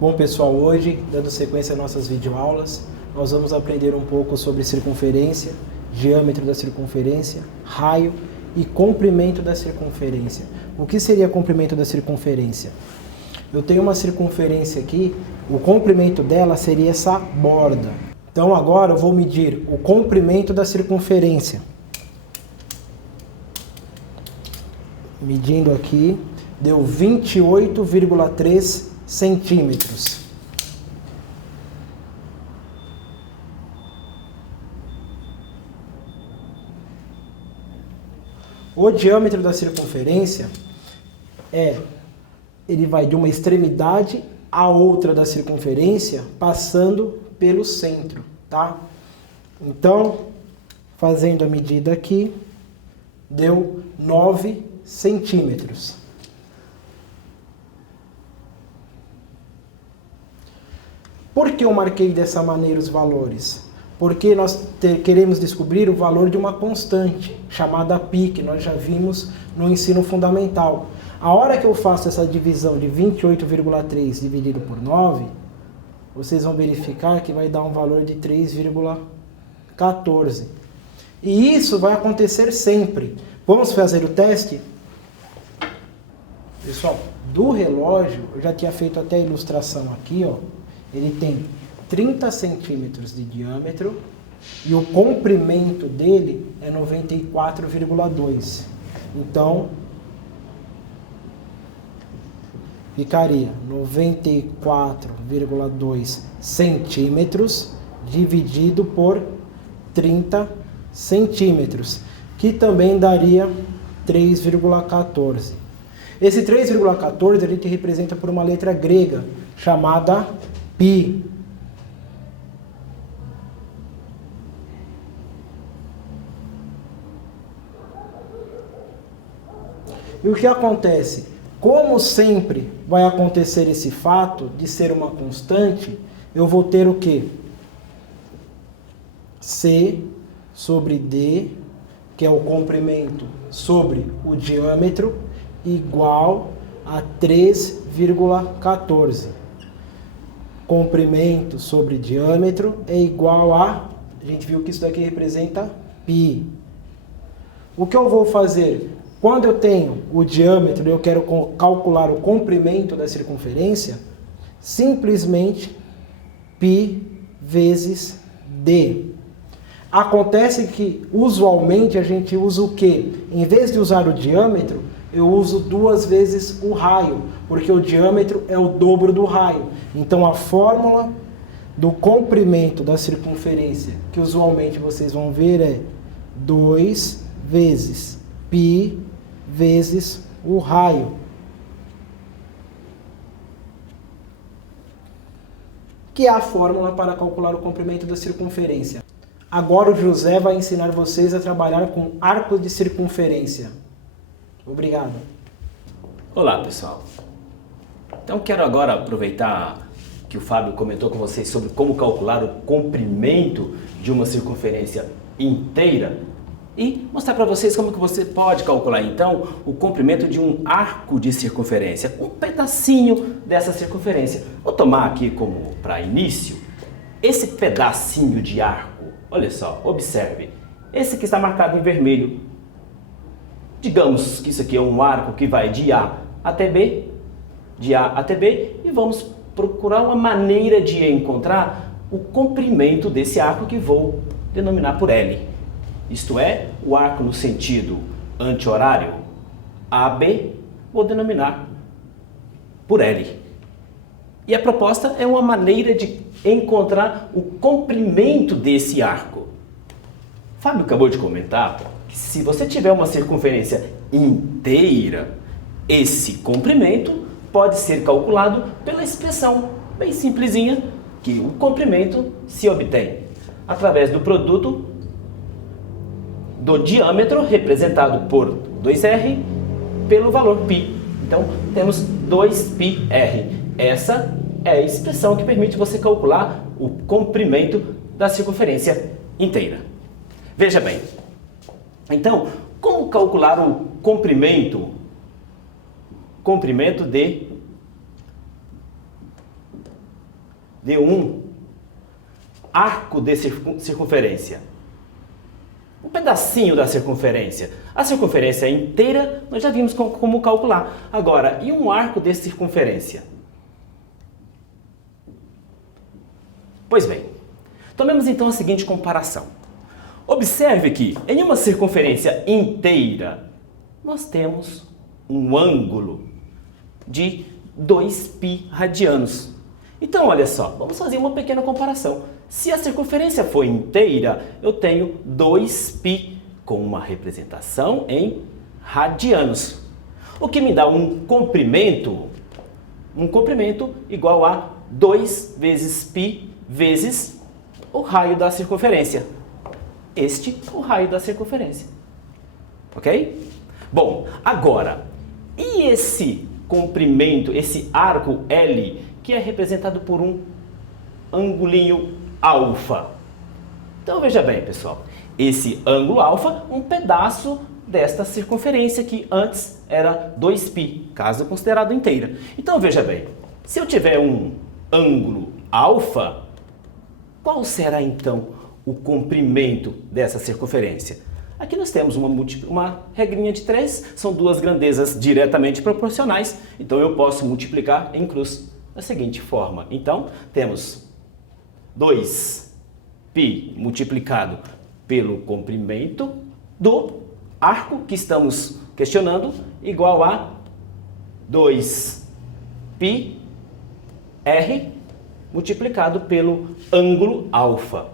Bom pessoal, hoje, dando sequência às nossas videoaulas, nós vamos aprender um pouco sobre circunferência, diâmetro da circunferência, raio e comprimento da circunferência. O que seria comprimento da circunferência? Eu tenho uma circunferência aqui, o comprimento dela seria essa borda. Então agora eu vou medir o comprimento da circunferência. Medindo aqui, deu 28,3 centímetros. O diâmetro da circunferência ele vai de uma extremidade a outra da circunferência, passando pelo centro, tá? Então, fazendo a medida aqui, deu 9 centímetros. Por que eu marquei dessa maneira os valores? Porque nós queremos descobrir o valor de uma constante, chamada π, que nós já vimos no ensino fundamental. A hora que eu faço essa divisão de 28,3 dividido por 9, vocês vão verificar que vai dar um valor de 3,14. E isso vai acontecer sempre. Vamos fazer o teste? Pessoal, do relógio, eu já tinha feito até a ilustração aqui, ó. Ele tem 30 centímetros de diâmetro e o comprimento dele é 94,2. Então, ficaria 94,2 centímetros dividido por 30 centímetros, que também daria 3,14. Esse 3,14 a gente representa por uma letra grega chamada π. E o que acontece? Como sempre vai acontecer esse fato de ser uma constante, eu vou ter o quê? C sobre D, que é o comprimento sobre o diâmetro, igual a 3,14. Comprimento sobre diâmetro é igual a gente viu que isso daqui representa π. O que eu vou fazer? Quando eu tenho o diâmetro e eu quero calcular o comprimento da circunferência, simplesmente π vezes d. Acontece que, usualmente, a gente usa o quê? Em vez de usar o diâmetro, eu uso 2 vezes o raio, porque o diâmetro é o dobro do raio. Então, a fórmula do comprimento da circunferência, que usualmente vocês vão ver, é 2 vezes π vezes o raio. Que é a fórmula para calcular o comprimento da circunferência. Agora o José vai ensinar vocês a trabalhar com arcos de circunferência. Obrigado. Olá, pessoal. Então quero agora aproveitar que o Fábio comentou com vocês sobre como calcular o comprimento de uma circunferência inteira e mostrar para vocês como que você pode calcular então o comprimento de um arco de circunferência, um pedacinho dessa circunferência. Vou tomar aqui como para início esse pedacinho de arco. Olha só, observe. Esse que está marcado em vermelho. Digamos que isso aqui é um arco que vai de A até B, de A até B, e vamos procurar uma maneira de encontrar o comprimento desse arco que vou denominar por L. Isto é, o arco no sentido anti-horário AB, vou denominar por L. E a proposta é uma maneira de encontrar o comprimento desse arco. Fábio acabou de comentar que se você tiver uma circunferência inteira, esse comprimento pode ser calculado pela expressão bem simplesinha que o comprimento se obtém através do produto do diâmetro representado por 2r pelo valor π. Então temos 2πr. Essa é a expressão que permite você calcular o comprimento da circunferência inteira. Veja bem, então, como calcular o comprimento de de um arco de circunferência. Um pedacinho da circunferência. A circunferência inteira nós já vimos como calcular. Agora, e um arco de circunferência? Pois bem, tomemos então a seguinte comparação. Observe que em uma circunferência inteira nós temos um ângulo de 2π radianos. Então, olha só, vamos fazer uma pequena comparação. Se a circunferência for inteira, eu tenho 2π com uma representação em radianos, o que me dá um comprimento igual a 2 vezes π vezes o raio da circunferência. Este é o raio da circunferência. Ok? Bom, agora, e esse comprimento, esse arco L, que é representado por um angulinho alfa? Então veja bem, pessoal, esse ângulo alfa, um pedaço desta circunferência que antes era 2π, caso considerado inteira. Então veja bem, se eu tiver um ângulo alfa, qual será então o comprimento dessa circunferência? Aqui nós temos uma regrinha de 3, são duas grandezas diretamente proporcionais, então eu posso multiplicar em cruz da seguinte forma. Então, temos 2π multiplicado pelo comprimento do arco que estamos questionando, igual a 2πr multiplicado pelo ângulo alfa.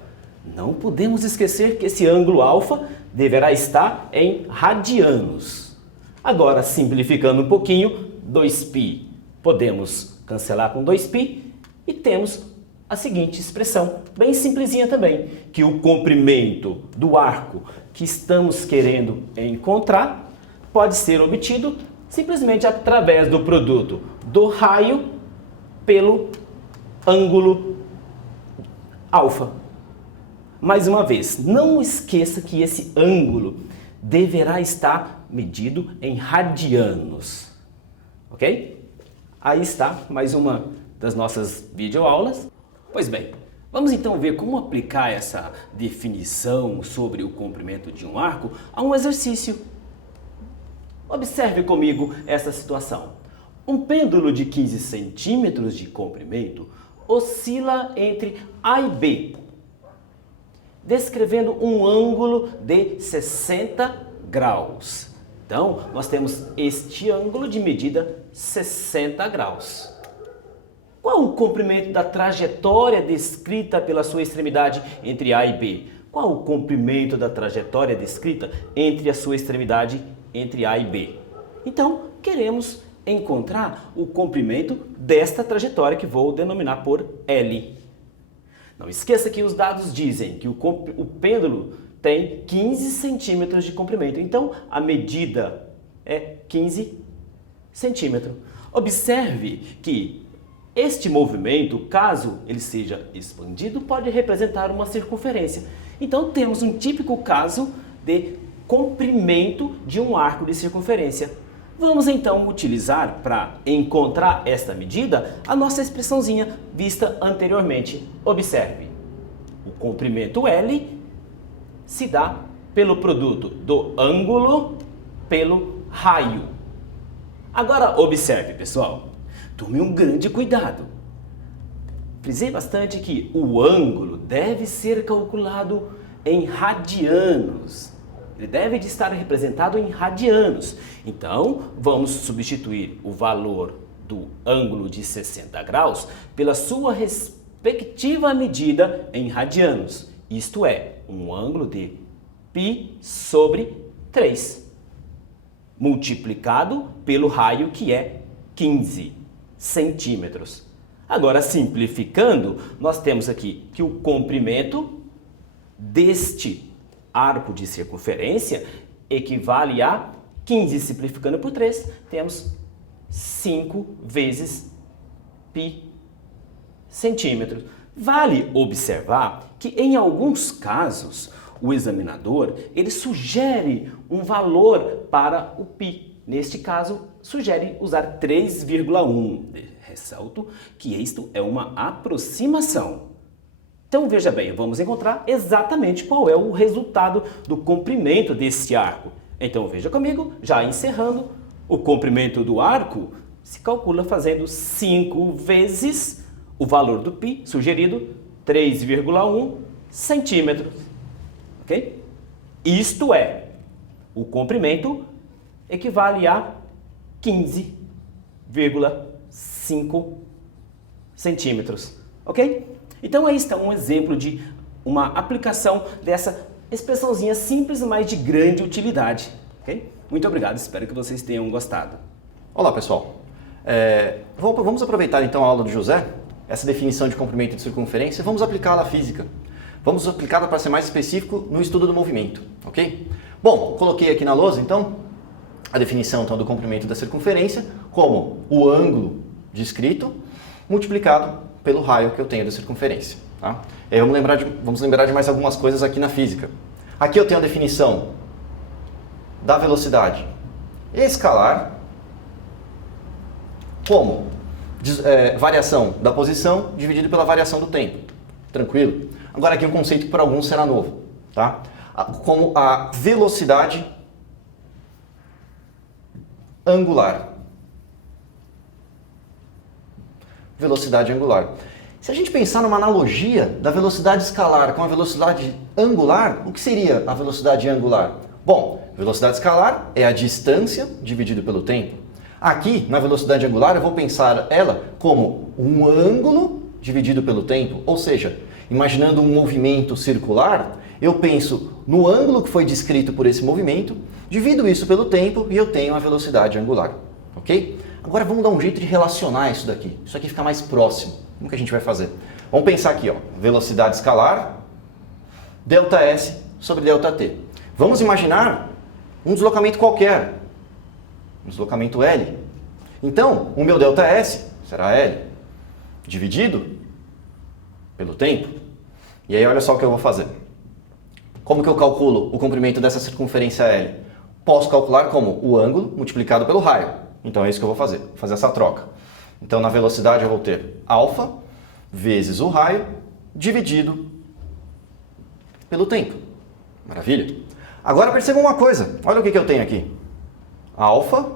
Não podemos esquecer que esse ângulo alfa deverá estar em radianos. Agora, simplificando um pouquinho, 2π podemos cancelar com 2π e temos a seguinte expressão, bem simplesinha também, que o comprimento do arco que estamos querendo encontrar pode ser obtido simplesmente através do produto do raio pelo ângulo alfa. Mais uma vez, não esqueça que esse ângulo deverá estar medido em radianos, ok? Aí está mais uma das nossas videoaulas. Pois bem, vamos então ver como aplicar essa definição sobre o comprimento de um arco a um exercício. Observe comigo essa situação. Um pêndulo de 15 centímetros de comprimento oscila entre A e B, descrevendo um ângulo de 60 graus. Então, nós temos este ângulo de medida 60 graus. Qual o comprimento da trajetória descrita pela sua extremidade entre A e B? Qual o comprimento da trajetória descrita entre a sua extremidade entre A e B? Então, queremos encontrar o comprimento desta trajetória que vou denominar por L. Não esqueça que os dados dizem que o pêndulo tem 15 centímetros de comprimento. Então, a medida é 15 centímetros. Observe que este movimento, caso ele seja expandido, pode representar uma circunferência. Então, temos um típico caso de comprimento de um arco de circunferência. Vamos então utilizar para encontrar esta medida a nossa expressãozinha vista anteriormente. Observe, o comprimento L se dá pelo produto do ângulo pelo raio. Agora observe, pessoal, tome um grande cuidado. Frisei bastante que o ângulo deve ser calculado em radianos. Ele deve de estar representado em radianos. Então, vamos substituir o valor do ângulo de 60 graus pela sua respectiva medida em radianos. Isto é, um ângulo de π sobre 3, multiplicado pelo raio que é 15 centímetros. Agora, simplificando, nós temos aqui que o comprimento deste arco de circunferência equivale a 15, simplificando por 3, temos 5 vezes π centímetros. Vale observar que em alguns casos o examinador ele sugere um valor para o π. Neste caso, sugere usar 3,1. Ressalto que isto é uma aproximação. Então veja bem, vamos encontrar exatamente qual é o resultado do comprimento desse arco. Então veja comigo, já encerrando, o comprimento do arco se calcula fazendo 5 vezes o valor do π sugerido, 3,1 centímetros. Ok? Isto é, o comprimento equivale a 15,5 centímetros. Ok? Então, este é um exemplo de uma aplicação dessa expressãozinha simples, mas de grande utilidade. Ok? Muito obrigado, espero que vocês tenham gostado. Olá, pessoal. Vamos aproveitar então a aula do José, essa definição de comprimento de circunferência, e vamos aplicá-la à física. Vamos aplicá-la, para ser mais específico, no estudo do movimento, ok? Bom, coloquei aqui na lousa, então, a definição então, do comprimento da circunferência como o ângulo descrito multiplicado pelo raio que eu tenho da circunferência. Tá? Vamos lembrar de mais algumas coisas aqui na física. Aqui eu tenho a definição da velocidade escalar como variação da posição dividido pela variação do tempo. Tranquilo? Agora aqui um conceito que para alguns será novo. Tá? Como a velocidade angular. Velocidade angular. Se a gente pensar numa analogia da velocidade escalar com a velocidade angular, o que seria a velocidade angular? Bom, velocidade escalar é a distância dividido pelo tempo. Aqui, na velocidade angular, eu vou pensar ela como um ângulo dividido pelo tempo, ou seja, imaginando um movimento circular, eu penso no ângulo que foi descrito por esse movimento, divido isso pelo tempo e eu tenho a velocidade angular, ok? Agora vamos dar um jeito de relacionar isso daqui. Isso aqui fica mais próximo. Como que a gente vai fazer? Vamos pensar aqui, ó, velocidade escalar, ΔS sobre ΔT. Vamos imaginar um deslocamento qualquer, um deslocamento L. Então, o meu ΔS será L, dividido pelo tempo. E aí olha só o que eu vou fazer. Como que eu calculo o comprimento dessa circunferência L? Posso calcular como o ângulo multiplicado pelo raio. Então é isso que eu vou fazer essa troca. Então na velocidade eu vou ter alfa vezes o raio dividido pelo tempo. Maravilha? Agora perceba uma coisa, olha o que eu tenho aqui. Alfa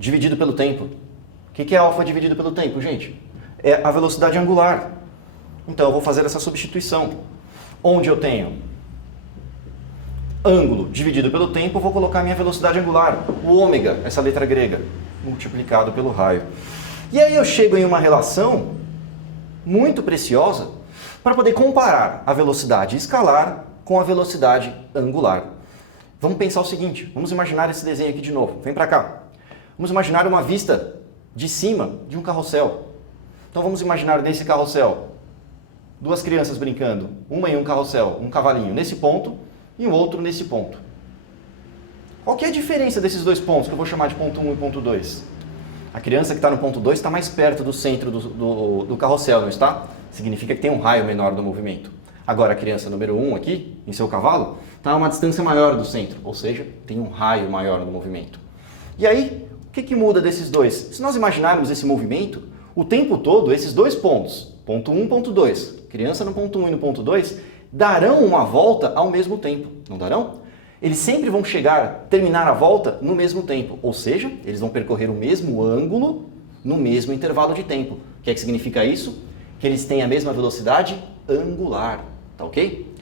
dividido pelo tempo. O que é alfa dividido pelo tempo, gente? É a velocidade angular. Então eu vou fazer essa substituição. Onde eu tenho ângulo dividido pelo tempo, eu vou colocar a minha velocidade angular, o ômega, essa letra grega, multiplicado pelo raio. E aí eu chego em uma relação muito preciosa para poder comparar a velocidade escalar com a velocidade angular. Vamos pensar o seguinte, vamos imaginar esse desenho aqui de novo, vem para cá. Vamos imaginar uma vista de cima de um carrossel. Então vamos imaginar nesse carrossel duas crianças brincando, uma em um carrossel, um cavalinho nesse ponto e um outro nesse ponto. Qual que é a diferença desses dois pontos que eu vou chamar de ponto 1 e ponto 2? A criança que está no ponto 2 está mais perto do centro do carrossel, não está? Significa que tem um raio menor do movimento. Agora a criança número 1 aqui, em seu cavalo, está a uma distância maior do centro, ou seja, tem um raio maior no movimento. E aí, o que muda desses dois? Se nós imaginarmos esse movimento, o tempo todo, esses dois pontos, ponto 1 e ponto 2, criança no ponto 1 e no ponto 2, darão uma volta ao mesmo tempo, não darão? Eles sempre vão terminar a volta no mesmo tempo, ou seja, eles vão percorrer o mesmo ângulo no mesmo intervalo de tempo. O que é que significa isso? Que eles têm a mesma velocidade angular, tá ok?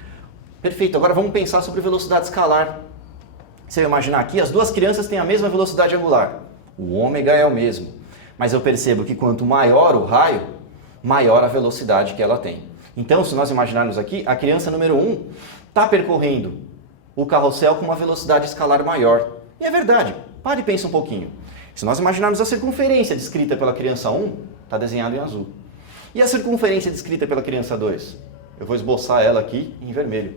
Perfeito, agora vamos pensar sobre velocidade escalar. Se eu imaginar aqui, as duas crianças têm a mesma velocidade angular, o ômega é o mesmo, mas eu percebo que quanto maior o raio, maior a velocidade que ela tem. Então, se nós imaginarmos aqui, a criança número 1 está percorrendo o carrossel com uma velocidade escalar maior. E é verdade, pare e pense um pouquinho. Se nós imaginarmos a circunferência descrita pela criança 1, está desenhado em azul. E a circunferência descrita pela criança 2? Eu vou esboçar ela aqui em vermelho.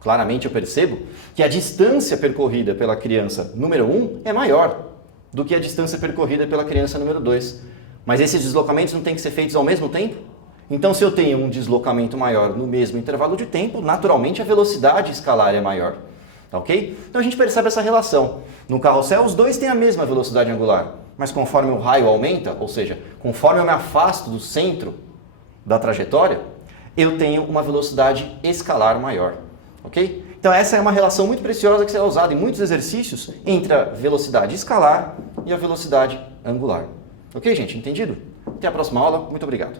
Claramente eu percebo que a distância percorrida pela criança número 1 é maior do que a distância percorrida pela criança número 2. Mas esses deslocamentos não têm que ser feitos ao mesmo tempo? Então, se eu tenho um deslocamento maior no mesmo intervalo de tempo, naturalmente a velocidade escalar é maior. Tá ok? Então a gente percebe essa relação. No carrossel, os dois têm a mesma velocidade angular. mas conforme o raio aumenta, ou seja, conforme eu me afasto do centro da trajetória, eu tenho uma velocidade escalar maior, ok? Então essa é uma relação muito preciosa que será usada em muitos exercícios entre a velocidade escalar e a velocidade angular. Ok, gente? Entendido? Até a próxima aula. Muito obrigado.